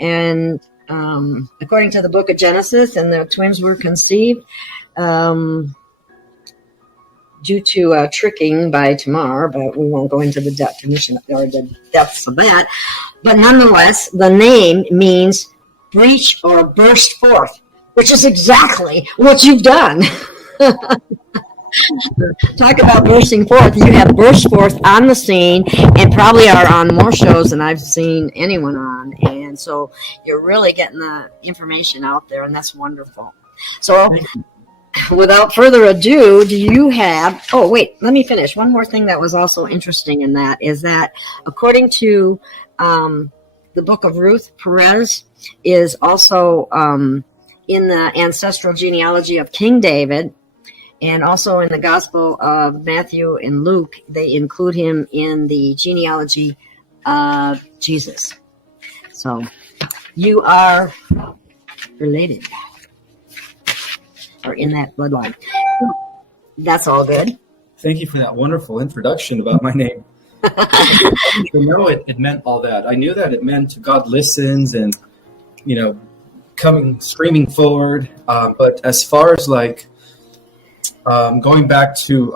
And according to the book of Genesis, and the twins were conceived due to tricking by Tamar, but we won't go into the definition or the depths of that. But nonetheless, the name means breach or burst forth, which is exactly what you've done. Talk about bursting forth. You have burst forth on the scene and probably are on more shows than I've seen anyone on. And so you're really getting the information out there, and that's wonderful. So without further ado, do you have, oh, wait, let me finish. One more thing that was also interesting in that is that according to the book of Ruth, Perez is also in the ancestral genealogy of King David. And also in the Gospel of Matthew and Luke, they include him in the genealogy of Jesus. So you are related or in that bloodline. That's all good. Thank you for that wonderful introduction about my name. I didn't know it meant all that. I knew that it meant God listens and, coming screaming forward. But as far as going back to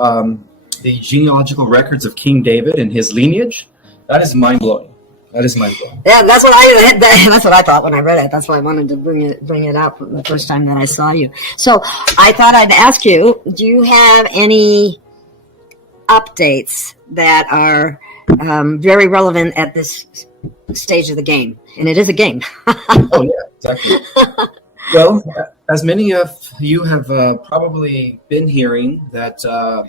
the genealogical records of King David and his lineage, that is mind-blowing. That is mind-blowing. Yeah, that's what I thought when I read it. That's why I wanted to bring it up the first time that I saw you. So I thought I'd ask you, do you have any updates that are very relevant at this stage of the game? And it is a game. Oh, yeah, exactly. Well, as many of you have probably been hearing that,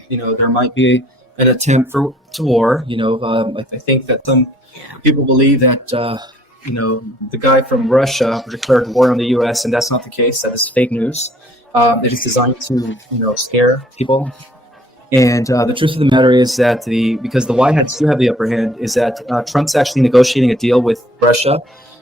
there might be an attempt to war. I think that some people believe that, the guy from Russia declared war on the U.S., and that's not the case. That is fake news. It is designed to, scare people. And the truth of the matter is that because the White Hats do have the upper hand, is that Trump's actually negotiating a deal with Russia.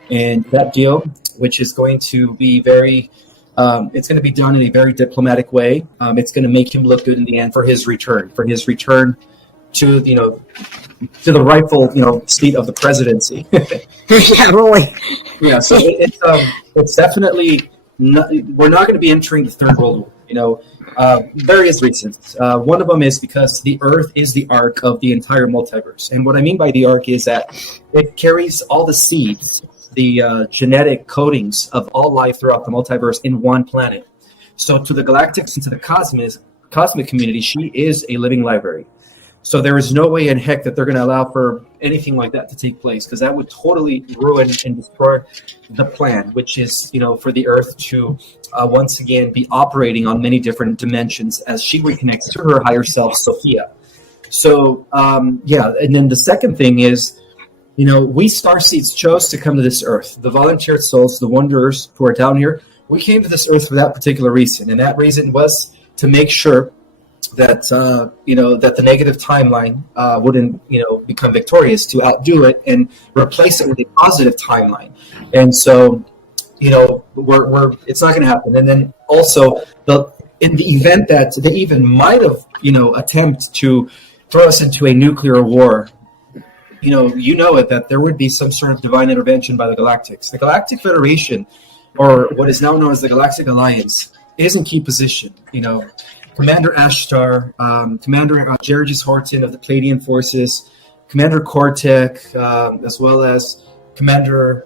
And that deal, which is going to be it's going to be done in a very diplomatic way. It's going to make him look good in the end for his return to, the rightful, seat of the presidency. Yeah, really. Yeah, so it's definitely we're not going to be entering the Third World War. Various reasons. One of them is because the Earth is the ark of the entire multiverse. And what I mean by the ark is that it carries all the seeds, the genetic codings of all life throughout the multiverse in one planet. So to the galactics and to the cosmic community, she is a living library. So there is no way in heck that they're going to allow for anything like that to take place, because that would totally ruin and destroy the plan, which is, for the Earth to once again be operating on many different dimensions as she reconnects to her higher self, Sophia. So, and then the second thing is, we starseeds chose to come to this Earth. The volunteered souls, the wanderers who are down here, we came to this Earth for that particular reason. And that reason was to make sure that, that the negative timeline wouldn't, become victorious, to outdo it and replace it with a positive timeline. And so, we're it's not going to happen. And then also, in the event that they even might have, attempt to throw us into a nuclear war, that there would be some sort of divine intervention by the Galactics. The Galactic Federation, or what is now known as the Galactic Alliance, is in key position. Commander Ashtar, Commander Georges Horton of the Pleiadian Forces, Commander Kortek, as well as Commander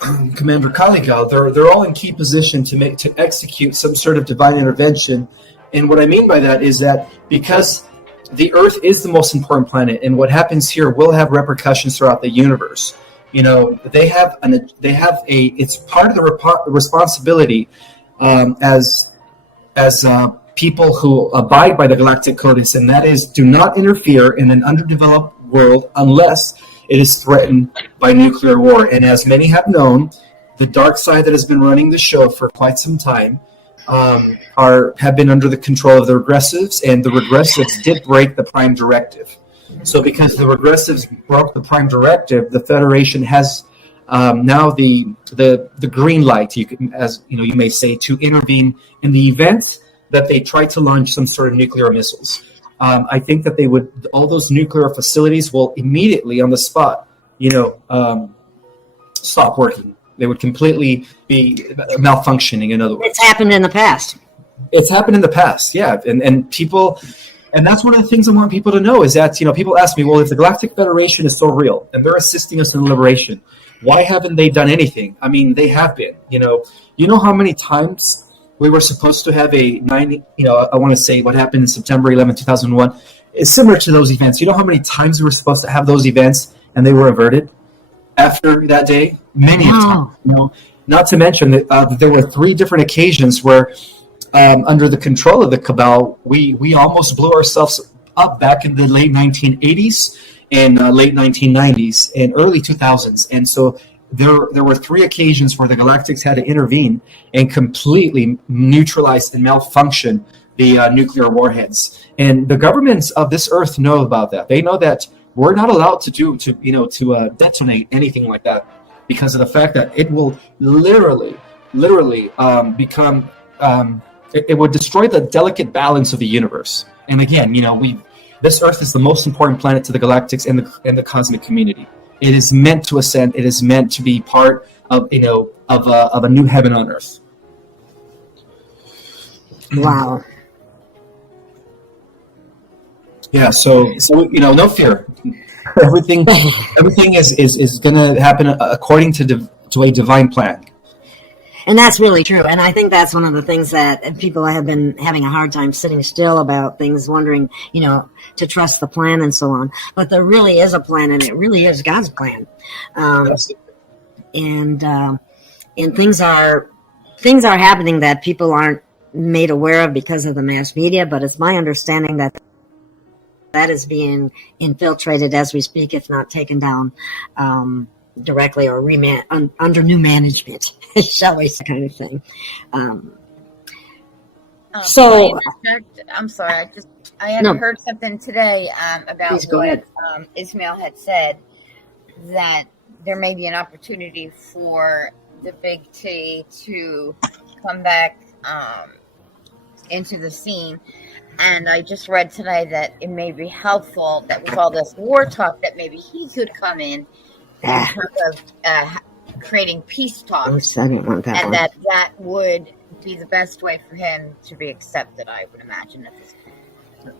Kaligal. They're all in key position to execute some sort of divine intervention. And what I mean by that is that because the Earth is the most important planet, and what happens here will have repercussions throughout the universe. They have it's part of the responsibility as people who abide by the Galactic Codex, and that is, do not interfere in an underdeveloped world unless it is threatened by nuclear war. And as many have known, the dark side that has been running the show for quite some time have been under the control of the regressives, and the regressives did break the Prime Directive. So because the regressives broke the Prime Directive, the Federation has now the green light, you may say, to intervene in the event that they try to launch some sort of nuclear missiles. I think that all those nuclear facilities will immediately on the spot, stop working. They would completely be malfunctioning, in other words. It's happened in the past. It's happened in the past, yeah. And people, and that's one of the things I want people to know is that, people ask me, well, if the Galactic Federation is so real and they're assisting us in liberation, why haven't they done anything? I mean, they have been. You know how many times we were supposed to have I want to say what happened in September 11, 2001 is similar to those events. You know how many times we were supposed to have those events and they were averted after that day? Many times. Not to mention that there were 3 different occasions where, under the control of the cabal, we almost blew ourselves up back in the late 1980s and late 1990s and early 2000s. And so there were 3 occasions where the Galactics had to intervene and completely neutralize and malfunction the nuclear warheads. And the governments of this Earth know about that. They know that we're not allowed to detonate anything like that because of the fact that it will literally become it would destroy the delicate balance of the universe. And again, this Earth is the most important planet to the Galactics and the cosmic community. It is meant to ascend. It is meant to be part of a new heaven on Earth. Wow. Yeah. So no fear. Everything is going to happen according to a divine plan. And that's really true. And I think that's one of the things that people have been having a hard time sitting still about things, wondering, to trust the plan and so on. But there really is a plan, and it really is God's plan. And things are happening that people aren't made aware of because of the mass media. But it's my understanding that is being infiltrated as we speak, if not taken down directly or under new management, shall we say, kind of thing. So I'm sorry, I had heard something today about what Ismael had said, that there may be an opportunity for the big T to come back into the scene. And I just read today that it may be helpful that with all this war talk that maybe he could come in terms of creating peace talks, and that would be the best way for him to be accepted, I would imagine, at this point.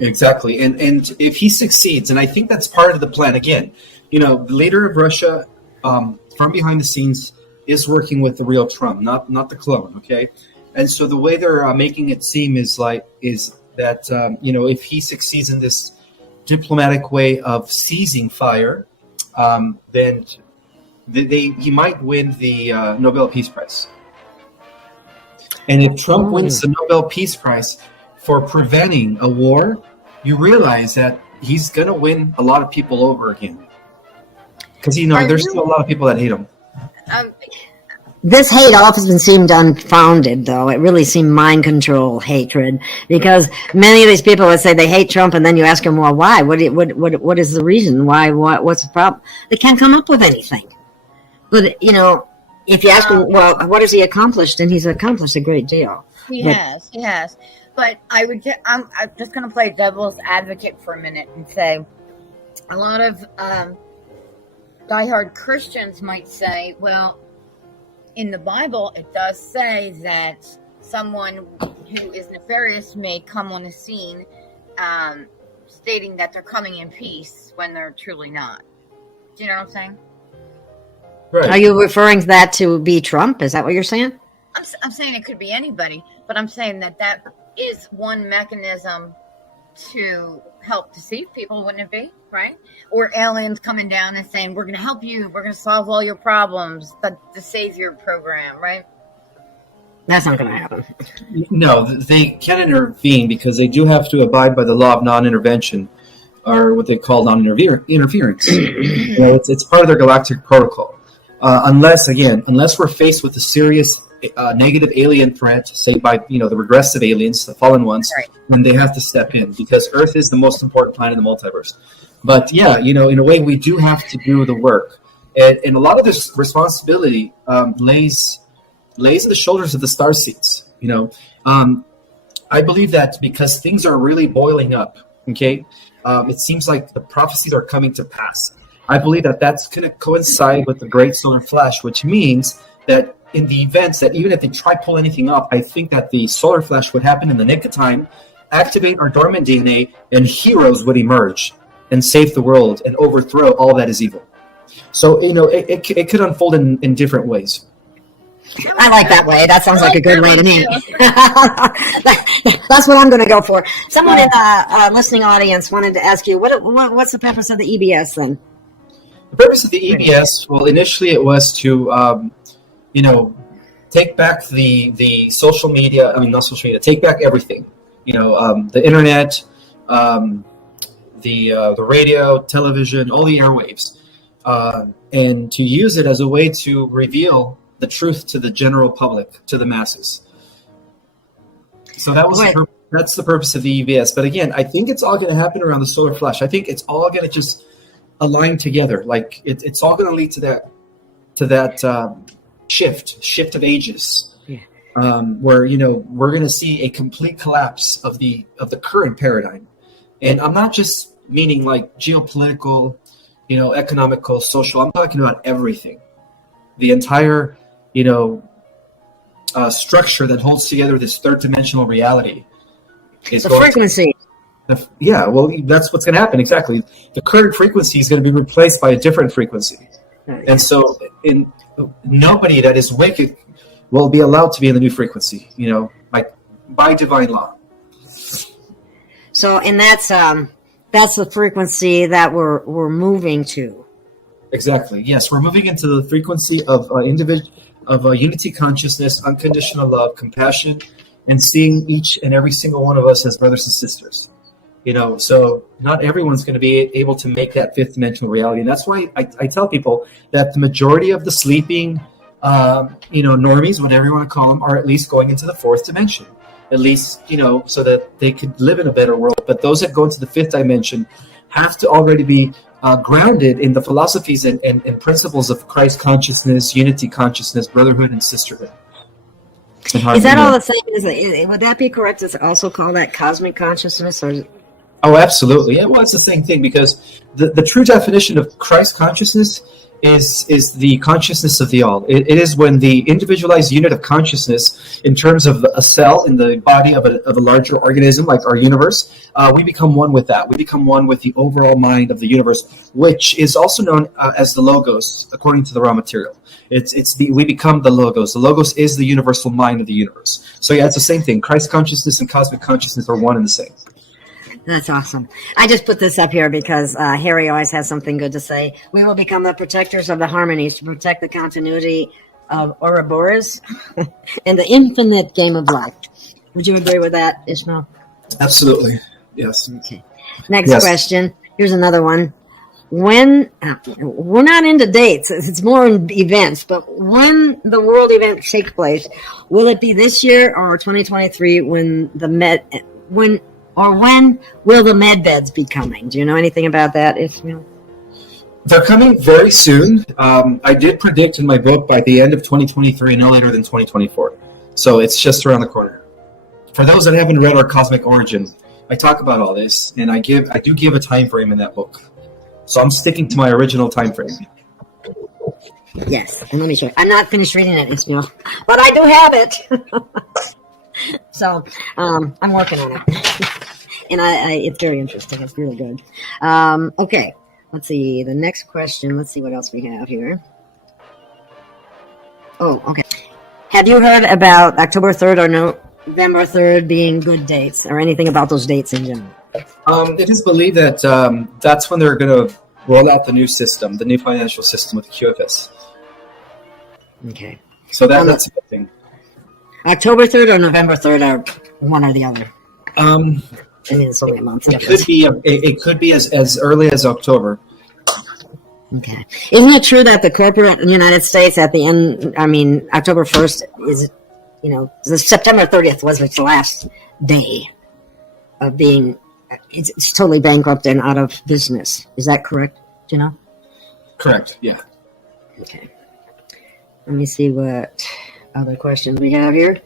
Exactly. And if he succeeds, and I think that's part of the plan, again, the leader of Russia from behind the scenes is working with the real Trump, not the clone, okay? And so the way they're making it seem is that if he succeeds in this diplomatic way of seizing fire, then he might win the Nobel Peace Prize. And if Trump wins the Nobel Peace Prize for preventing a war, you realize that he's going to win a lot of people over again. Because, there's still a lot of people that hate him. This hate often seemed unfounded, though. It really seemed mind control hatred, because many of these people would say they hate Trump, and then you ask them, well, why? What is the reason? Why? What's the problem? They can't come up with anything. But, if you ask him, well, what has he accomplished? And he's accomplished a great deal. He has. But I'm just going to play devil's advocate for a minute and say a lot of diehard Christians might say, well, in the Bible, it does say that someone who is nefarious may come on the scene, stating that they're coming in peace when they're truly not. Do you know what I'm saying? Right. Are you referring that to be Trump? Is that what you're saying? I'm saying it could be anybody, but I'm saying that is one mechanism to help deceive people, wouldn't it be? Right? Or aliens coming down and saying, we're going to help you, we're going to solve all your problems, the Savior program, right? That's not going to happen. No, they can intervene because they do have to abide by the law of non-intervention, or what they call non-interference. It's part of their galactic protocol. Unless we're faced with a serious negative alien threat, say by the regressive aliens, the fallen ones, right, then they have to step in because Earth is the most important planet in the multiverse. But in a way, we do have to do the work, and a lot of this responsibility lays on the shoulders of the starseeds. I believe that because things are really boiling up. Okay, it seems like the prophecies are coming to pass, I believe that that's going to coincide with the Great Solar Flash, which means that in the events that even if they try to pull anything up, I think that the solar flash would happen in the nick of time, activate our dormant DNA, and heroes would emerge and save the world and overthrow all that is evil. So, it could unfold in different ways. I like that way. That sounds like a good way to me. That's what I'm going to go for. Someone in the listening audience wanted to ask you, what's the purpose of the EBS then? The purpose of the EBS, well, initially it was to, take back the social media. I mean, not social media. Take back everything. The internet, the radio, television, all the airwaves, and to use it as a way to reveal the truth to the general public, to the masses. So that's the purpose of the EBS. But again, I think it's all going to happen around the solar flash. I think it's all going to just align together. Like it's all going to lead to that shift of ages, where we're going to see a complete collapse of the current paradigm. And I'm not just meaning like geopolitical, economical, social. I'm talking about everything. The entire structure that holds together this third dimensional reality is the frequency. That's what's going to happen. Exactly. The current frequency is going to be replaced by a different frequency. And so nobody that is wicked will be allowed to be in the new frequency, by divine law. So, and that's the frequency that we're moving to. Exactly. Yes, we're moving into the frequency of unity consciousness, unconditional love, compassion, and seeing each and every single one of us as brothers and sisters. So not everyone's going to be able to make that fifth dimensional reality. And that's why I tell people that the majority of the sleeping, normies, whatever you want to call them, are at least going into the fourth dimension. At least, so that they could live in a better world. But those that go into the fifth dimension have to already be grounded in the philosophies and principles of Christ consciousness, unity consciousness, brotherhood, and sisterhood. Is that all the same? Would that be correct to also call that cosmic consciousness? Or? Oh, absolutely. Yeah, well, it's the same thing, because the true definition of Christ consciousness is the consciousness of the all. It is when the individualized unit of consciousness, in terms of a cell in the body of a larger organism like our universe, we become one with that. We become one with the overall mind of the universe, which is also known as the logos, according to the raw material. We become the logos. The logos is the universal mind of the universe. So yeah, it's the same thing. Christ consciousness and cosmic consciousness are one and the same. That's awesome. I just put this up here because Harry always has something good to say. We will become the protectors of the harmonies to protect the continuity of Ouroboros and the infinite game of life. Would you agree with that, Ismael? Absolutely. Yes. Okay. Next question. Here's another one. When we're not into dates, it's more in events, but when the world event takes place, will it be this year or 2023 when will the med beds be coming? Do you know anything about that, Ismael? They're coming very soon. I did predict in my book by the end of 2023, no later than 2024. So it's just around the corner. For those that haven't read our Cosmic Origin, I talk about all this, and I do give a time frame in that book. So I'm sticking to my original time frame. Yes, and let me show you. I'm not finished reading it, Ismael, but I do have it. So I'm working on it. And it's very interesting. It's really good. Okay, let's see. The next question. Let's see what else we have here. Oh, okay. Have you heard about October 3rd or November 3rd being good dates, or anything about those dates in general? It is believed that that's when they're going to roll out the new system, the new financial system with the QFS. Okay. So that's a good thing. October 3rd or November 3rd are one or the other. I mean, it's only a month. It could be as early as October. Okay. Isn't it true that the corporate United States at the end, October 1st is, the September 30th was its last day of being, it's totally bankrupt and out of business. Is that correct? Do you know? Correct, yeah. Okay. Let me see what other questions we have here.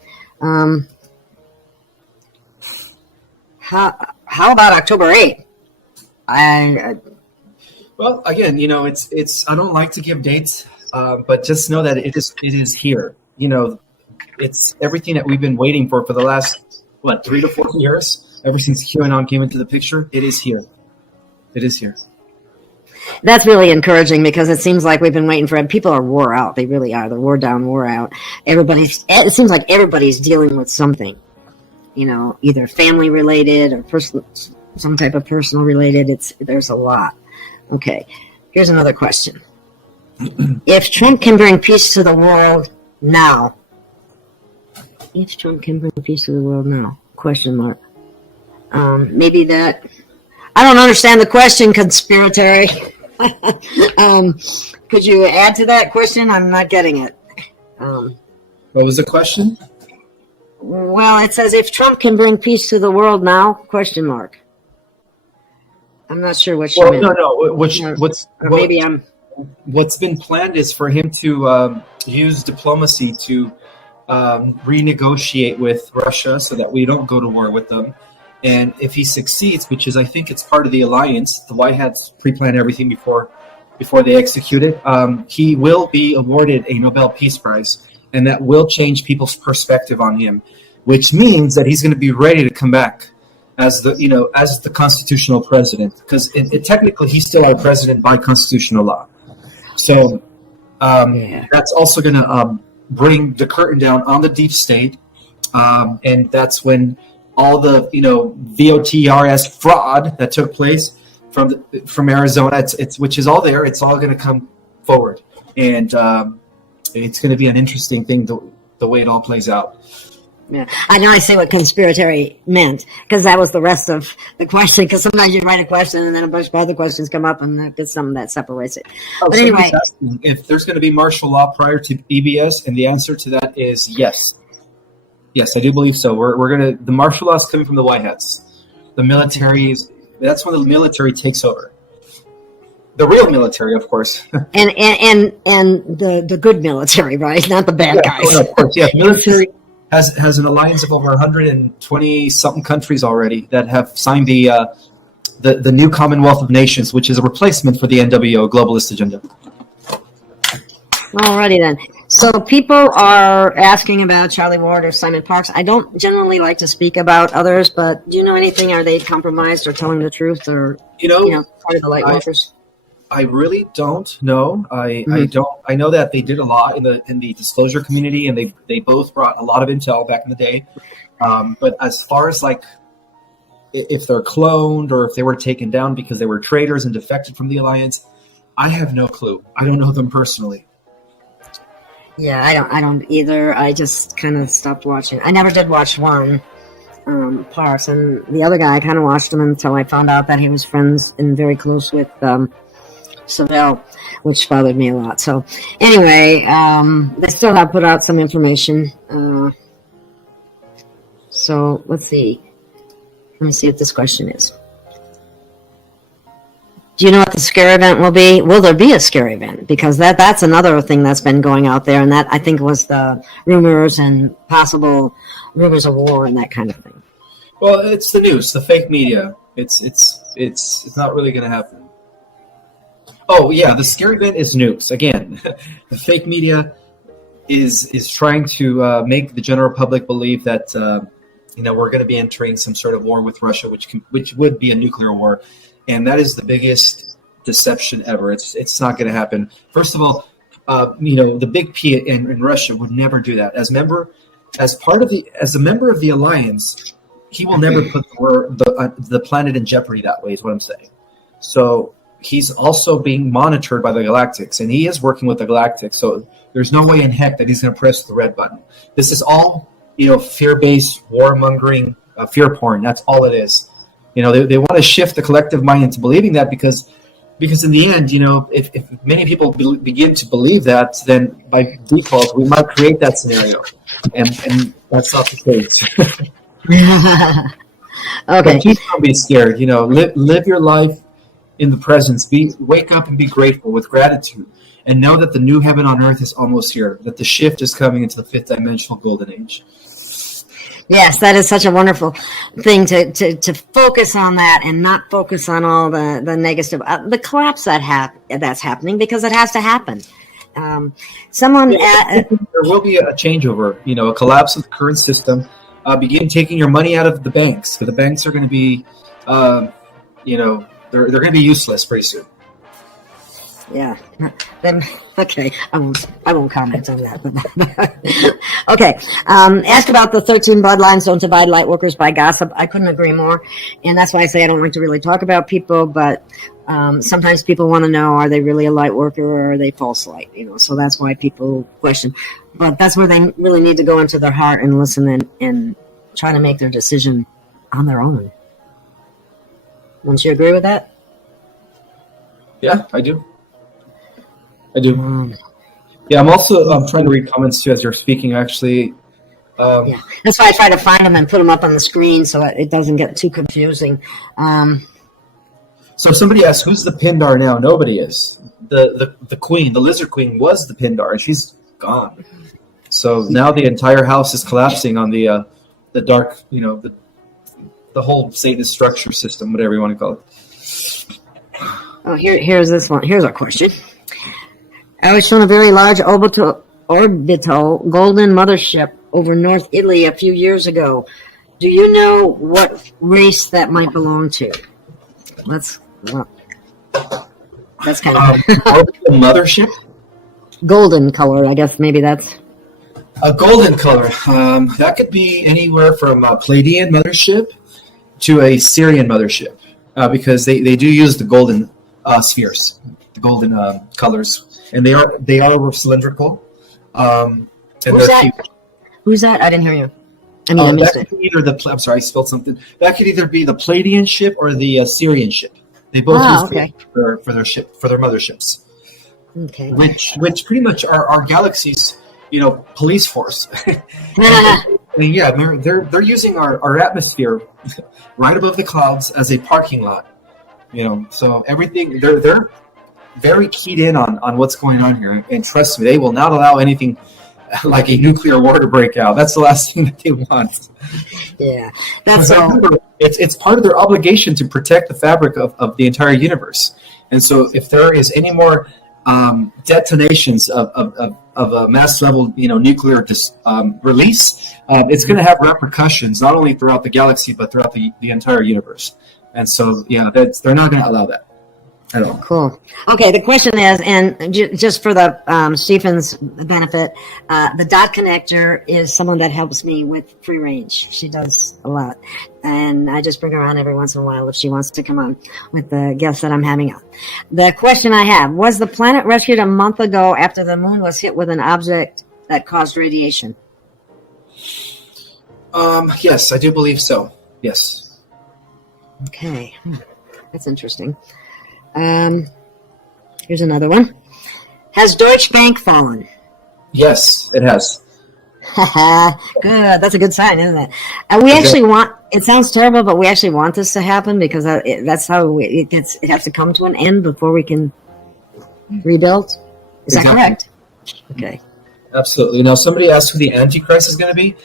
How about October 8th? Well, again, it's. I don't like to give dates, but just know that it is here. It's everything that we've been waiting for the last 3 to 4 years. Ever since QAnon came into the picture, it is here. It is here. That's really encouraging because it seems like we've been waiting for it. People are wore out. They really are. They're wore down, wore out. It seems like everybody's dealing with something, either family related or personal, some type of personal related. There's a lot. Okay. Here's another question. If Trump can bring peace to the world now, question mark. Maybe that. I don't understand the question, conspiratory. Could you add to that question? I'm not getting it. What was the question? Well, it says if Trump can bring peace to the world now, question mark. I'm not sure what you meant. No. What's been planned is for him to use diplomacy to renegotiate with Russia so that we don't go to war with them. And if he succeeds, which is, I think it's part of the alliance, the White Hats pre-plan everything before they execute it, he will be awarded a Nobel Peace Prize, and that will change people's perspective on him, which means that he's going to be ready to come back as the constitutional president, because technically he's still our president by constitutional law. So that's also going to bring the curtain down on the deep state, and that's when all the VOTRS fraud that took place from Arizona, which is all there. It's all going to come forward, and it's going to be an interesting thing the way it all plays out. Yeah, I know. I see what conspiratory meant because that was the rest of the question. Because sometimes you write a question and then a bunch of other questions come up, and there's something that separates it. But anyway, if there's going to be martial law prior to EBS, and the answer to that is yes. Yes, I do believe so. The martial law is coming from the White Hats. The military that's when the military takes over. The real military, of course. and the good military, right? Not the bad guys. Oh, of course, yeah. Military has an alliance of over 120 something countries already that have signed the new Commonwealth of Nations, which is a replacement for the NWO globalist agenda. Alrighty then. So people are asking about Charlie Ward or Simon Parks. I don't generally like to speak about others, but do you know anything? Are they compromised or telling the truth, or part of the light workers? I really don't know. I don't. I know that they did a lot in the disclosure community, and they both brought a lot of intel back in the day. But as far as if they're cloned or if they were taken down because they were traitors and defected from the alliance, I have no clue. I don't know them personally. Yeah, I don't either. I just kind of stopped watching. I never did watch one, Parks, and the other guy, I kind of watched him until I found out that he was friends and very close with Savelle, which bothered me a lot. So anyway, they still have put out some information. So let's see. Let me see what this question is. Do you know what the scare event will be? Will there be a scare event? Because that's another thing that's been going out there, and that I think was the rumors and possible rumors of war and that kind of thing. Well, it's the news, the fake media. It's not really going to happen. Oh yeah, the scare event is nukes again. The fake media is trying to make the general public believe that we're going to be entering some sort of war with Russia, which would be a nuclear war. And that is the biggest deception ever. It's not going to happen. First of all, the big P in Russia would never do that. As a member of the alliance, he will never put the planet in jeopardy that way. Is what I'm saying. So he's also being monitored by the Galactics, and he is working with the Galactics. So there's no way in heck that he's going to press the red button. This is all fear-based, warmongering, fear porn. That's all it is. They want to shift the collective mind into believing that because in the end, if many people begin to believe that, then by default we might create that scenario, and that's not the case. Okay. But please don't be scared. Live your life in the presence. Wake up and be grateful with gratitude, and know that the new heaven on earth is almost here. That the shift is coming into the fifth dimensional golden age. Yes, that is such a wonderful thing to focus on that and not focus on all the negative, the collapse that's happening, because it has to happen. There will be a changeover, a collapse of the current system. Begin taking your money out of the banks. So the banks are going to be, they're going to be useless pretty soon. Yeah. Then okay, I won't comment on that. Okay. Ask about the 13 bloodlines don't divide light workers by gossip. I couldn't agree more, and that's why I say I don't like to really talk about people. But sometimes people want to know: are they really a light worker, or are they false light? So that's why people question. But that's where they really need to go into their heart and listen and try to make their decision on their own. Don't you agree with that? Yeah, I do. Yeah, I'm also trying to read comments too as you're speaking, actually. Yeah, that's why I try to find them and put them up on the screen so it doesn't get too confusing. So somebody asked, who's the Pindar now? Nobody is. The queen, the lizard queen, was the Pindar, and she's gone. So now the entire house is collapsing on the dark, the whole Satanist structure system, whatever you want to call it. Oh, here's this one. Here's our question. I was shown a very large orbital golden mothership over North Italy a few years ago. Do you know what race that might belong to? That's kind of orbital mothership. Golden color, I guess. Maybe that's a golden color. That could be anywhere from a Pleiadian mothership to a Syrian mothership, because they do use the golden spheres, the golden colors. And they are cylindrical. And Who's that? Huge. Who's that? I didn't hear you. I missed it. I'm sorry, I spelled something. That could either be the Pleiadian ship or the Syrian ship. They both use for their motherships. Okay. Which pretty much are our galaxy's, police force. And yeah, they're using our atmosphere right above the clouds as a parking lot. So everything they're very keyed in on what's going on here, and trust me, they will not allow anything like a nuclear war to break out. That's the last thing that they want. Yeah, that's it's part of their obligation to protect the fabric of the entire universe. And so, if there is any more detonations of a mass level, nuclear release, it's going to have repercussions not only throughout the galaxy but throughout the entire universe. And so, yeah, they're not going to allow that. At all. Cool. Okay, the question is, and just for the Stephen's benefit, the dot connector is someone that helps me with free range. She does a lot, and I just bring her on every once in a while if she wants to come on with the guests that I'm having on. The question I have, was the planet rescued a month ago after the moon was hit with an object that caused radiation? Yes, I do believe so. Yes. Okay, that's interesting. Here's another one. Has Deutsche Bank fallen? Yes, it has. Good. That's a good sign, isn't it? And we actually want. It sounds terrible, but we actually want this to happen because that's how it has to come to an end before we can rebuild. Is that correct? Okay. Absolutely. Now, somebody asked who the Antichrist is going to be.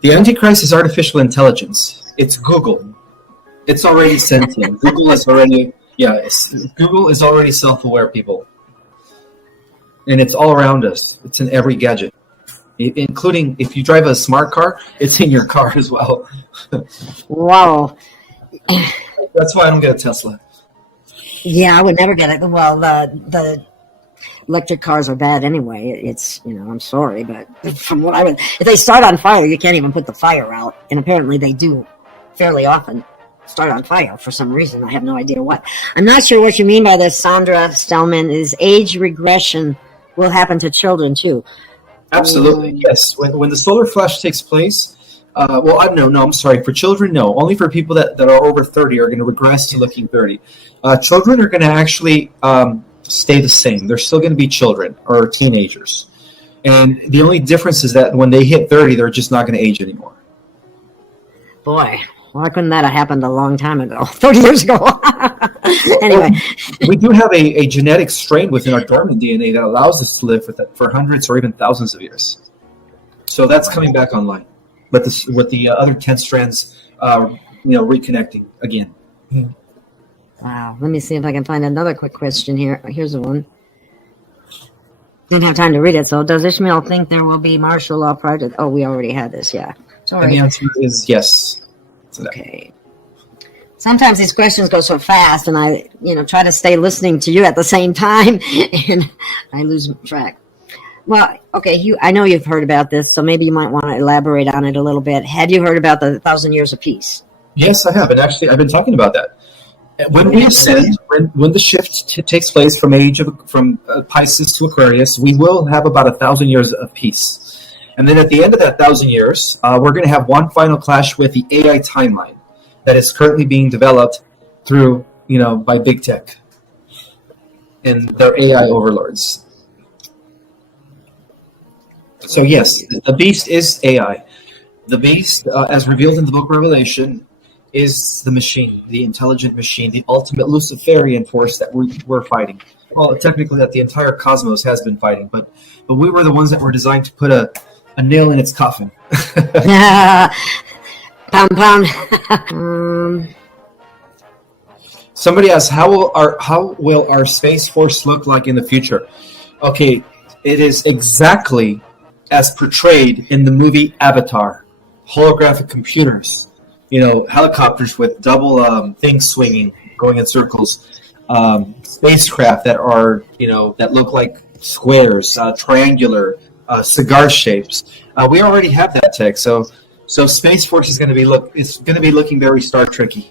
The Antichrist is artificial intelligence. It's Google. It's already sentient. Google is already. Yeah, Google is already self-aware, people. And it's all around us. It's in every gadget. Including, if you drive a smart car, it's in your car as well. Wow. That's why I don't get a Tesla. Yeah, I would never get it. Well, the electric cars are bad anyway. It's, I'm sorry, but from what if they start on fire, you can't even put the fire out. And apparently they do fairly often. Start on fire for some reason. I have no idea what. I'm not sure what you mean by this, Sandra Stellman. Is age regression will happen to children too? Absolutely, yes. When the solar flash takes place, I'm sorry. For children, no. Only for people that are over 30 are going to regress to looking 30. Children are going to actually stay the same. They're still going to be children or teenagers. And the only difference is that when they hit 30, they're just not going to age anymore. Boy. Why couldn't that have happened a long time ago? 30 years ago. Anyway. We do have a genetic strain within our dormant DNA that allows us to live for hundreds or even thousands of years. So that's coming back online. with the other 10 strands, reconnecting again. Wow. Let me see if I can find another quick question here. Here's one. Didn't have time to read it. So, does Ishmael think there will be martial law prior to? Oh, we already had this. Yeah. Sorry. And the answer is yes. Okay. Sometimes these questions go so fast, and I, try to stay listening to you at the same time, and I lose track. Well, okay, I know you've heard about this, so maybe you might want to elaborate on it a little bit. Had you heard about the 1,000 years of peace? Yes, I have, and actually, I've been talking about that. When we ascend, when the shift takes place from Pisces to Aquarius, we will have about 1,000 years of peace, and then at the end of that 1,000 years, we're going to have one final clash with the AI timeline that is currently being developed through, by big tech and their AI overlords. So yes, the beast is AI. The beast, as revealed in the book of Revelation, is the machine, the intelligent machine, the ultimate Luciferian force that we're fighting. Well, technically that the entire cosmos has been fighting, but we were the ones that were designed to put a nail in its coffin. Pound. Somebody asked, how will our Space Force look like in the future? Okay, it is exactly as portrayed in the movie Avatar. Holographic computers, helicopters with double things swinging, going in circles, spacecraft that are, that look like squares, triangular, cigar shapes. We already have that tech, so Space Force is going to be looking very Star Trekky.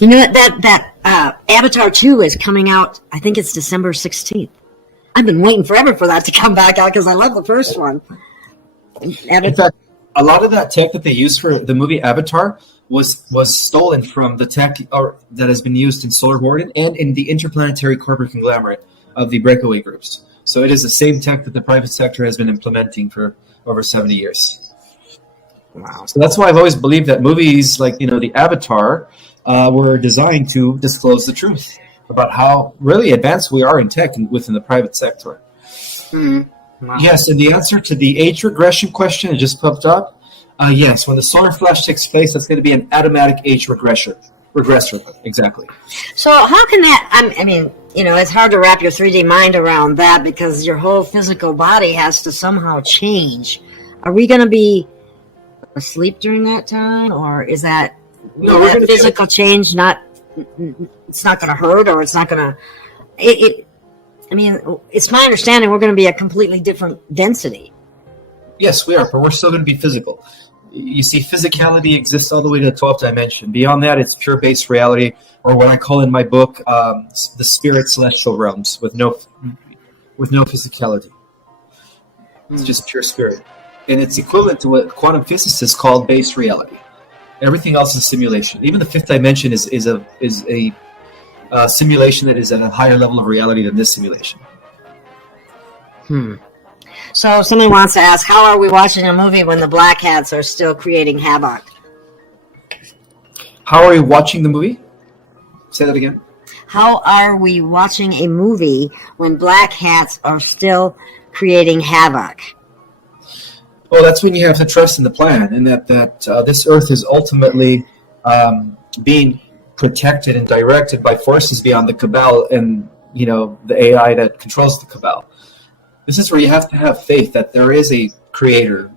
That Avatar 2 is coming out. I think it's December 16th. I've been waiting forever for that to come back out because I love the first one. In fact, a lot of that tech that they used for the movie Avatar was stolen from the tech that has been used in Solar Warden and in the interplanetary corporate conglomerate of the breakaway groups. So it is the same tech that the private sector has been implementing for over 70 years. Wow. So that's why I've always believed that movies like, the Avatar were designed to disclose the truth about how really advanced we are in tech within the private sector. Wow. Yes, and the answer to the age regression question, it just popped up. Yes, when the solar flash takes place, that's going to be an automatic age regressor. Exactly. So how can that, it's hard to wrap your 3D mind around that because your whole physical body has to somehow change. Are we going to be asleep during that time, or is that physical change it's not going to hurt, or it's not going to it's my understanding we're going to be a completely different density. Yes, we are, but we're still going to be physical. You see, physicality exists all the way to the 12th dimension. Beyond that, it's pure base reality, or what I call in my book the spirit celestial realms with no physicality. It's just pure spirit. And it's equivalent to what quantum physicists call base reality. Everything else is simulation. Even the fifth dimension is a simulation that is at a higher level of reality than this simulation. So somebody wants to ask, how are we watching a movie when the black hats are still creating havoc? How are we watching the movie? Say that again. How are we watching a movie when black hats are still creating havoc? Well, that's when you have to trust in the plan, and that this Earth is ultimately being protected and directed by forces beyond the Cabal and the AI that controls the Cabal. This is where you have to have faith that there is a creator.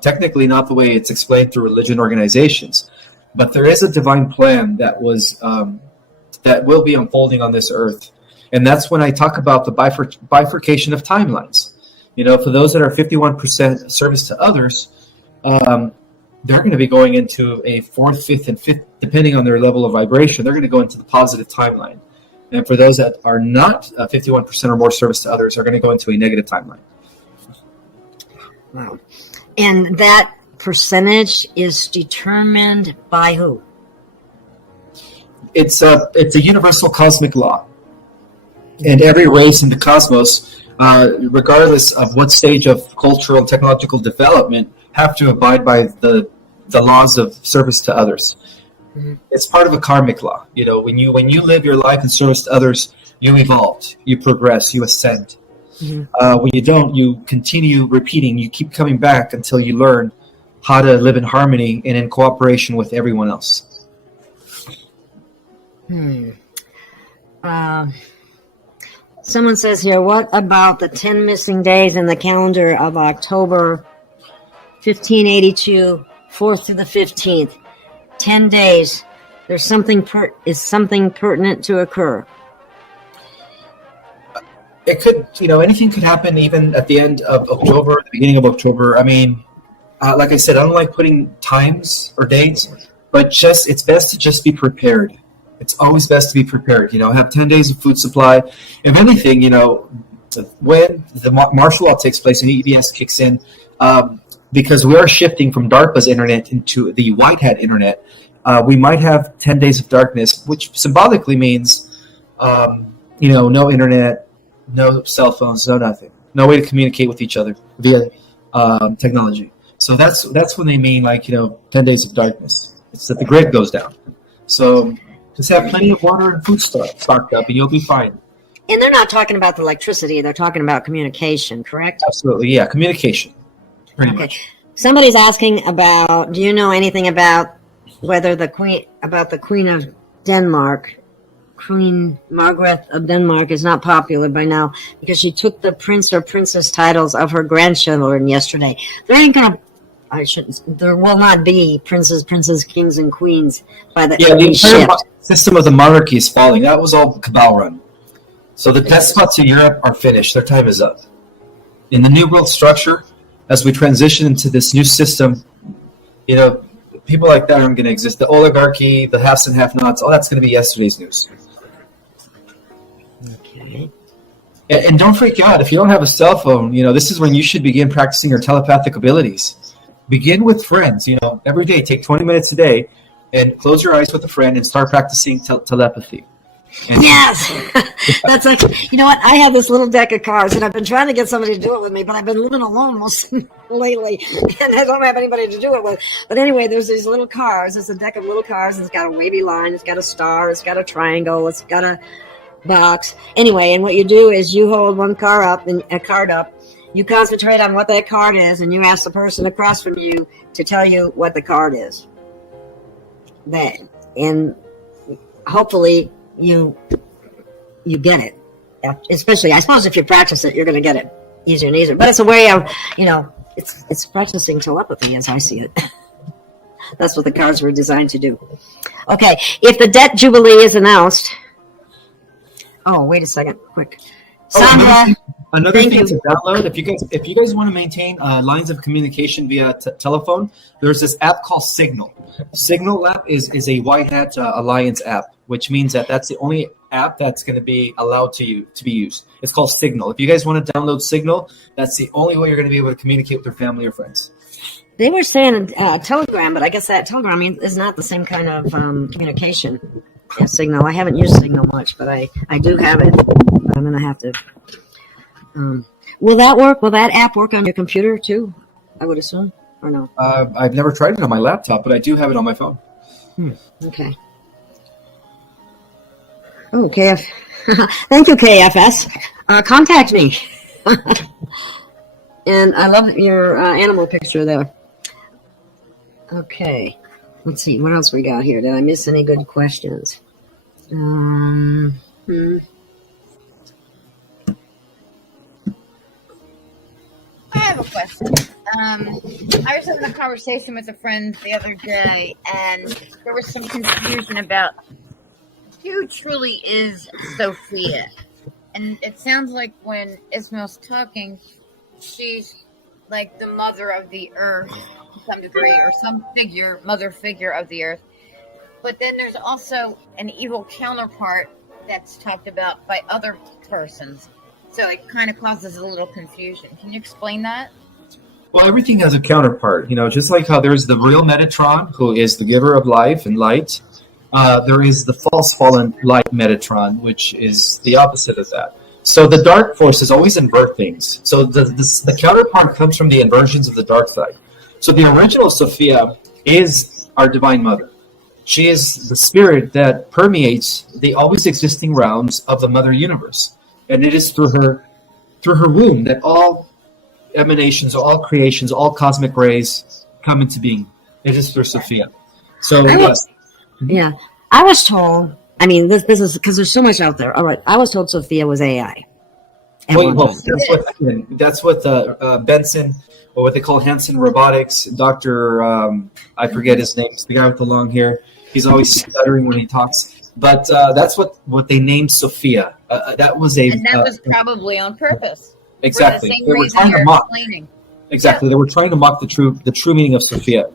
Technically not the way it's explained through religion organizations, but there is a divine plan that will be unfolding on this Earth, and that's when I talk about the bifurcation of timelines. For those that are 51% service to others, they're going to be going into a fourth, fifth, and fifth, depending on their level of vibration. They're going to go into the positive timeline. And for those that are not 51% or more service to others, are going to go into a negative timeline. Wow. And that percentage is determined by who? It's a universal cosmic law. And every race in the cosmos, regardless of what stage of cultural and technological development, have to abide by the laws of service to others. Mm-hmm. It's part of a karmic law. When you live your life in service to others, you evolve, you progress, you ascend. Mm-hmm. When you don't, you continue repeating. You keep coming back until you learn how to live in harmony and in cooperation with everyone else. Someone says here, what about the 10 missing days in the calendar of October 1582, 4th to the 15th? 10 days. There's something something pertinent to occur. It could, anything could happen even at the end of October, the beginning of October. I mean, like I said, I don't like putting times or dates, but it's best to just be prepared. It's always best to be prepared. Have 10 days of food supply. If anything, when the martial law takes place and EBS kicks in, because we are shifting from DARPA's internet into the white hat internet, we might have 10 days of darkness, which symbolically means, no internet, no cell phones, no nothing, no way to communicate with each other via technology. So that's when they mean 10 days of darkness. It's that the grid goes down. So just have plenty of water and food stocked up, and you'll be fine. And they're not talking about the electricity; they're talking about communication, correct? Absolutely, yeah, communication. Pretty much. Somebody's asking about. Do you know anything about whether the Queen of Denmark, Queen Margaret of Denmark, is not popular by now because she took the prince or princess titles of her grandchildren yesterday? There will not be princes, kings, and queens by the the entire system of the monarchy is falling. That was all cabal run. So the despots in Europe are finished. Their time is up. In the new world structure, as we transition into this new system, people like that aren't going to exist. The oligarchy, the haves and have-nots, all that's going to be yesterday's news. Okay. And don't freak out. If you don't have a cell phone, this is when you should begin practicing your telepathic abilities. Begin with friends, every day. Take 20 minutes a day and close your eyes with a friend and start practicing telepathy. And yes! That's like, what? I have this little deck of cards, and I've been trying to get somebody to do it with me, but I've been living alone most lately, and I don't have anybody to do it with. But anyway, there's these little cards. It's a deck of little cards. It's got a wavy line. It's got a star. It's got a triangle. It's got a box. Anyway, and what you do is you hold one card up, you concentrate on what that card is, and you ask the person across from you to tell you what the card is. And hopefully you get it. Especially, I suppose, if you practice it, you're going to get it easier and easier. But it's a way of, it's practicing telepathy as I see it. That's what the cards were designed to do. Okay, if the debt jubilee is announced. Oh, wait a second, quick. Sandra. Another thing to download, if you guys want to maintain lines of communication via telephone, there's this app called Signal. Signal app is a White Hat Alliance app, which means that's the only app that's going to be allowed to be used. It's called Signal. If you guys want to download Signal, that's the only way you're going to be able to communicate with your family or friends. They were saying Telegram, but I guess that Telegram is not the same kind of communication as Signal. I haven't used Signal much, but I do have it. I'm going to have to... will that work? Will that app work on your computer too? I would assume, or no? I've never tried it on my laptop, but I do have it on my phone. Okay. Oh, KF. Thank you, KFS. Contact me. And I love your animal picture there. Okay. Let's see. What else we got here? Did I miss any good questions? I have a question. I was having a conversation with a friend the other day, and there was some confusion about who truly is Sophia. And it sounds like when Ismael's talking, she's like the mother of the earth to some degree, or some mother figure of the earth. But then there's also an evil counterpart that's talked about by other persons. So it kind of causes a little confusion. Can you explain that? Well, everything has a counterpart. Just like how there's the real Metatron, who is the giver of life and light. There is the false fallen light Metatron, which is the opposite of that. So the dark forces always invert things. So the counterpart comes from the inversions of the dark side. So the original Sophia is our divine mother. She is the spirit that permeates the always existing realms of the mother universe. And it is through her womb that all emanations, all creations, all cosmic rays come into being. It is through Sophia. So yeah, I was told. I mean, this is because there's so much out there. All right, I was told Sophia was AI. That's what Benson, or what they call Hanson Robotics, Dr. I forget his name. It's the guy with the long hair. He's always stuttering when he talks. But that's what they named Sophia. That was probably on purpose. Exactly. For the same They were reason trying to you're mock. explaining. Exactly. They were trying to mock the true meaning of Sophia.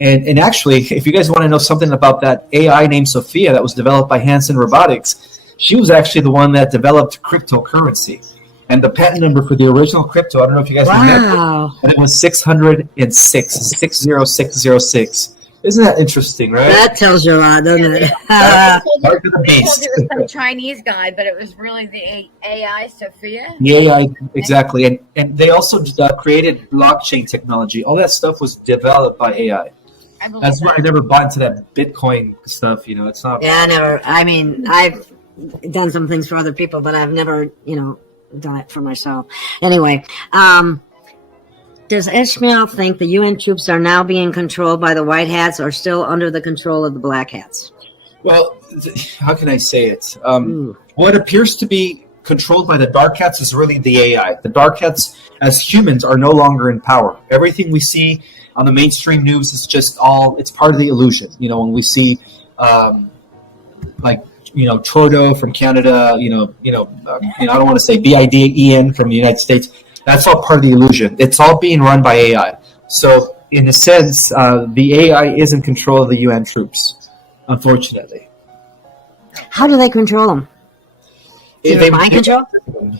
And actually, if you guys want to know something about that AI named Sophia that was developed by Hanson Robotics, she was actually the one that developed cryptocurrency. And the patent number for the original crypto, I don't know if you guys remember, but it was 606. Isn't that interesting, right? That tells you a lot, doesn't it? Mark of the beast. It was some Chinese guy, but it was really the AI Sophia. The AI, exactly. And they also created blockchain technology. All that stuff was developed by AI. That's why I never bought into that Bitcoin stuff. It's not. Yeah, I've done some things for other people, but I've never, done it for myself. Anyway, does Ismael think the UN troops are now being controlled by the white hats or still under the control of the black hats? Well, how can I say it? What appears to be controlled by the dark hats is really the AI. The dark hats, as humans, are no longer in power. Everything we see on the mainstream news is just it's part of the illusion. When we see, Trudeau from Canada, I don't want to say Biden from the United States. That's all part of the illusion. It's all being run by AI. So, in a sense, the AI is in control of the UN troops, unfortunately. How do they control them? They mind control?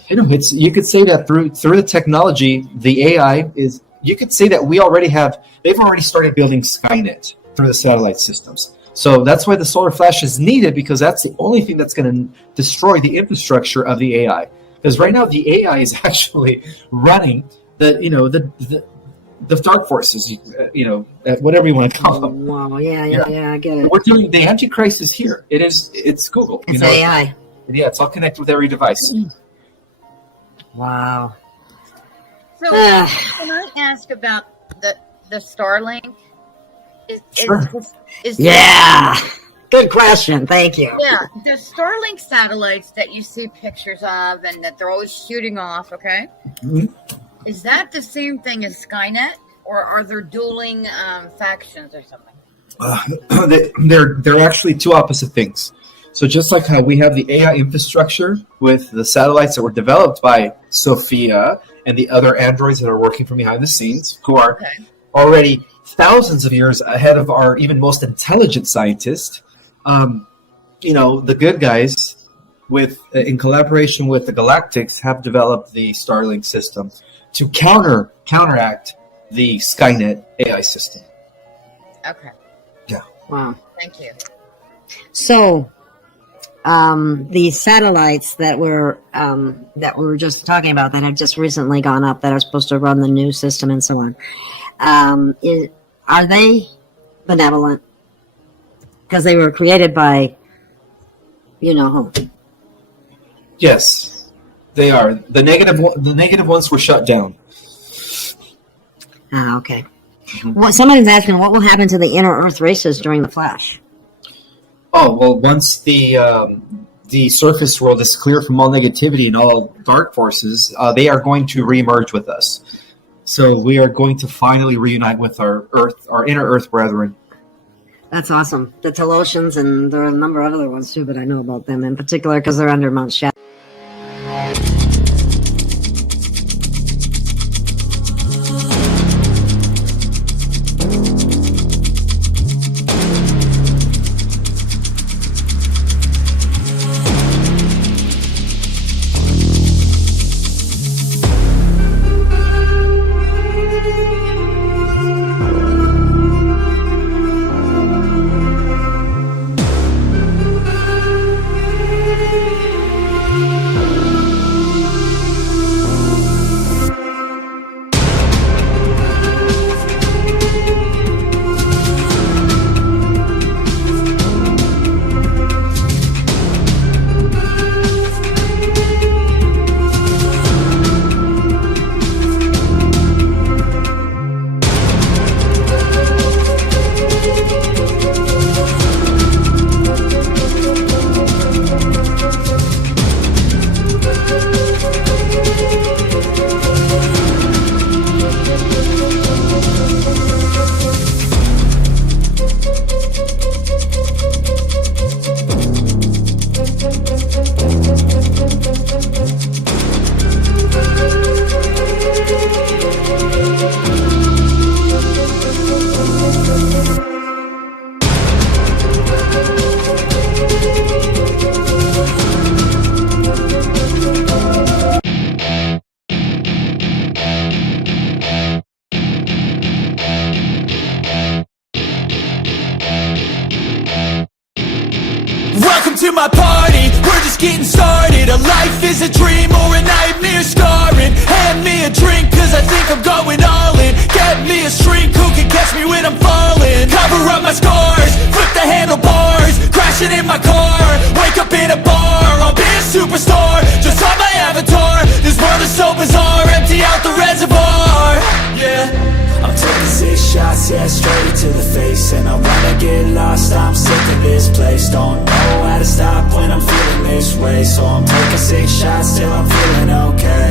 You could say that through the technology, the AI is. You could say that they've already started building Skynet through the satellite systems. So that's why the solar flash is needed, because that's the only thing that's going to destroy the infrastructure of the AI. Because right now the AI is actually running the dark forces, whatever you want to call them. Wow, yeah, I get it. We're doing the Antichrist is here. It's Google. It's AI. Yeah, it's all connected with every device. Wow. So can I ask about the Starlink? Sure. Good question. Thank you. Yeah, the Starlink satellites that you see pictures of and that they're always shooting off, okay? Mm-hmm. Is that the same thing as Skynet, or are there dueling factions or something? They're actually two opposite things. So just like how we have the AI infrastructure with the satellites that were developed by Sophia and the other androids that are working from behind the scenes, who are already thousands of years ahead of our even most intelligent scientists, the good guys, in collaboration with the Galactics, have developed the Starlink system to counteract the Skynet AI system. Okay. Yeah. Wow. Thank you. So, the satellites that we were just talking about, that have just recently gone up, that are supposed to run the new system and so on, are they benevolent? Because they were created by, who? Yes, they are. The negative ones were shut down. Ah, okay. Mm-hmm. Well, somebody's asking, what will happen to the inner Earth races during the Flash? Oh, well, once the surface world is clear from all negativity and all dark forces, they are going to reemerge with us. So we are going to finally reunite with our inner Earth brethren. That's awesome. The Telosians, and there are a number of other ones too, but I know about them in particular because they're under Mount Shadow. to my party, we're just getting started. A life is a dream or a nightmare scarring. Hand me a drink cause I think I'm going all in. Get me a shrink who can catch me when I'm falling. Cover up my scars, flip the handlebars, crashing in my car, wake up in a bar. I'll be a superstar, just on my avatar. This world is so bizarre, empty out the reservoir. Yeah, I'm taking 6 shots, yeah, straight to the face. And I wanna get lost, I'm sick of this place. Don't know how to stop when I'm feeling this way. So I'm taking 6 shots till I'm feeling okay.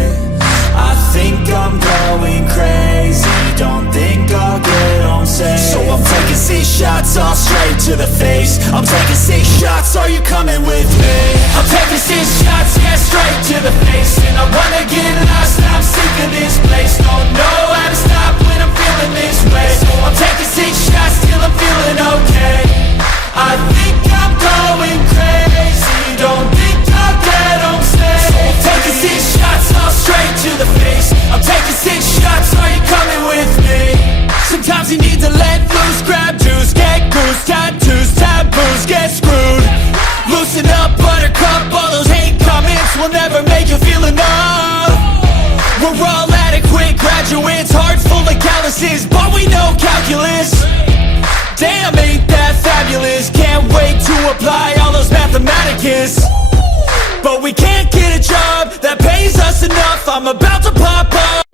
I think I'm going crazy, don't think I'll get home safe. So I'm taking 6 shots, all straight to the face. I'm taking 6 shots, are you coming with me? I'm taking 6 shots, yeah, straight to the face. And I wanna get lost, I'm sick of this place. Don't know how to stop when I'm feeling this way. So I'm taking 6 shots till I'm feeling okay. I think I'm going crazy, don't think I'll get home safe. So I'm taking 6 shots, all straight to the face. I'm taking 6 shots, are you coming with me? Sometimes you need to let loose, grab juice, get goose, tattoos, taboos, get screwed. Loosen up, buttercup, all those hate comments will never make you feel enough. We're all adequate graduates, hearts full of calluses, but we know calculus. Damn, ain't that fabulous? Can't wait to apply all those mathematicus. But we can't get a job that pays us enough. I'm about to pop up.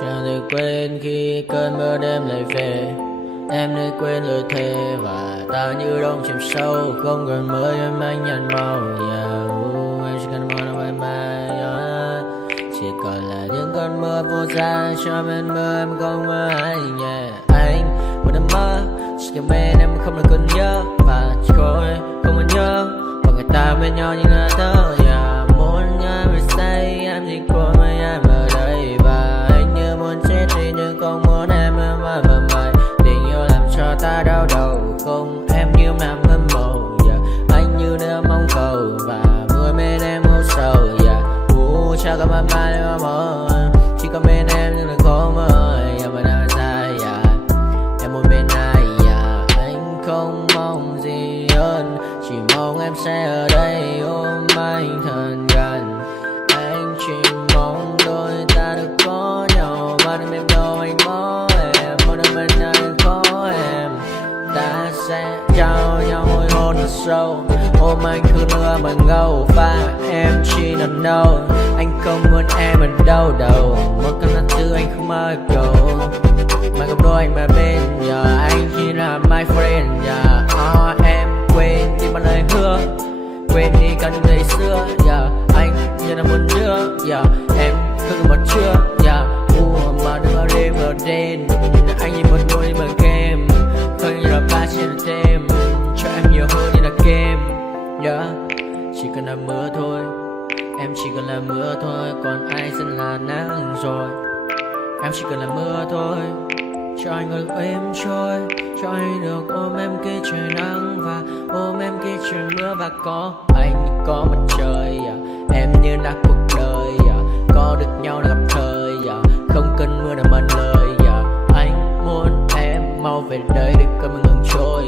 Chẳng thể quên khi cơn mưa đêm lại về. Em đã quên lời thề và ta như đông chìm sâu. Không còn mơ em anh nhạt màu. Em chỉ cần mơ nó mãi mãi. Chỉ còn là những cơn mưa vô giá. Cho bên mơ em không mơ anh. Anh vẫn đang mơ. Chỉ cần bên em không được còn nhớ. Và chỉ có em không còn nhớ. Và người ta bên nhau như là thơ. Muốn em phải say em chỉ có mấy em ở đây. Và anh như muốn chết đi nhưng không muốn em mãi mãi. Tình yêu làm cho ta đau đầu. Không em như mà mơ mộng. Anh như nếu mong cầu. Và mưa bên em u sầu. Chắc có mãi mãi để mà mơ. Chỉ có bên em nhưng là khó mơ. Em vẫn đang dài. Em muốn bên ai. Anh không mong gì hơn. Chỉ mong em sẽ ở đây ôm anh thật gần. Anh chỉ mong đôi ta được có nhau. Và đừng em đâu anh có em. Mỗi đêm bên anh có em. Ta sẽ trao nhau môi hôn thật sâu. Ôm anh cứ mưa mà ngâu. Và em chỉ nằm đâu. Anh không muốn em ở đâu đâu. Một cơn gió thứ anh không mơ cầu. Mà không đôi anh mà bên giờ. Anh chỉ là my friend. Em quên đi bao lời hứa. Quên đi cả những ngày xưa. Anh như là muốn nhớ. Em không còn chưa. Mà đừng ở đêm ở đêm. Anh như một đôi bằng kem. Không như là ba trên thêm. Cho em nhiều hơn như là kem. Chỉ cần là mưa thôi. Em chỉ cần là mưa thôi. Còn ai sẽ là nắng rồi. Em chỉ cần là mưa thôi. Cho anh ngồi êm trôi. Cho anh được ôm em kia trời nắng. Và ôm em kia trời mưa. Và có anh có mặt trời. Em như là cuộc đời. Có được nhau là gặp thời. Không cần mưa để mần lời. Anh muốn em mau về đây để cơn mưa ngừng trôi.